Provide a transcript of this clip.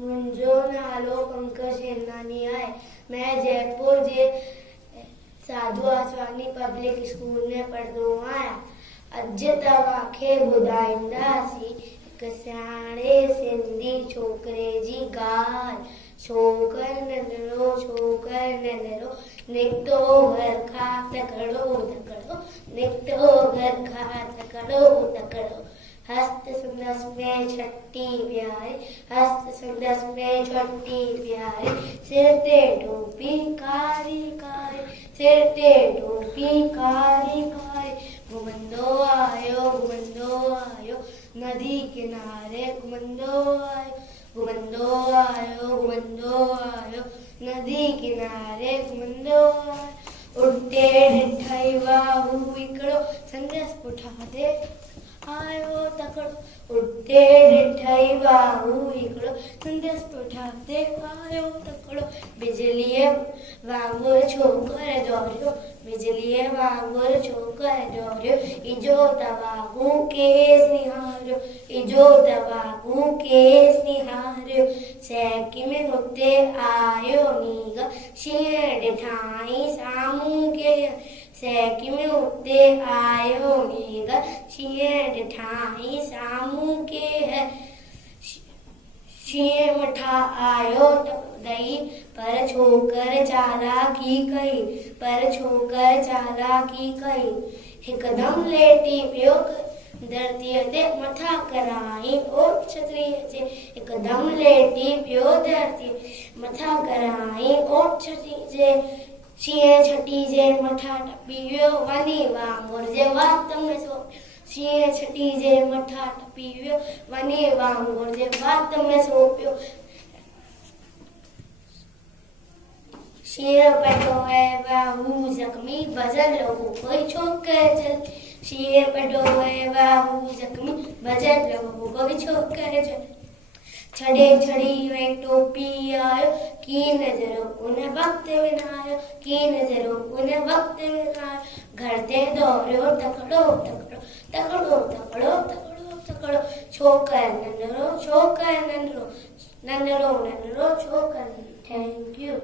मुंहिंजो नालो पंकज हेमनानी आहे। मैं जयपुर जे साधू आसवानी पब्लिक स्कूल में पढ़ंदो आहियां। अॼु तव्हांखे ॿुधाईंदासीं हिकु सियाणे सिंधी छोकिरे जी ॻाल्हि। छोकर नंढड़ो निकितो घर खां तकड़ो निकितो घर खां तकड़ो हस्त संदस में छठी प्यारी हस्त संदस में छठी प्यारी सिर ते टोपी कारी कारी सिर ते टोपी कारी कारी घुमंदो आयो नदी किनारे घुमंदो आयो नदी किनारे घुमंदो आयो उठे ॾिठई वाहू हिकिड़ो संदसि पुठा ते आयो तकड़ो उठे ॾिठई वाहू हिकिड़ो संदसि पुठा ते आयो तकड़ो बिजलीअ वांगुरु छोकर दौड़ियो बिजलीअ वांगुरु छोकर दौड़ियो इजो तवागू केस निहारियो इजो तवागू केस निहारियो सैकी में हुते आयो नीग शींहं ॾिठाई साम्हूं के सैकी में हुते आयो नीग शींहं ॾिठाई साम्हूं के शींहं मथां आयो दई पर छोकर चालाकी कई हिकदम लेटी पियो धरतीअ ते मथां कराई ओट छतरीअ जे हिकदम लेटी पियो धरतीअ मथां कराई ओट छतरी जे शींहं छटी जे मथां टपी वियो वञी वांगुर जे वात में सो शींहं छटी जे मथां टपी वियो वञी वांगुर जे वात में सो पियो शींहं पटो है वाहू जख्मी भजन लॻो कोई छोकर जल शींहं पटो है वाहू जख्मी भजन लॻो कोई छोकर जल छड़ी वही टोपी आयो की नजरो उन वक्त में न आयो की नजरो उन वक्त में न आयो घर ते दौड़ियो तकड़ो छोकर नंढड़ो छोकर थैंक यू।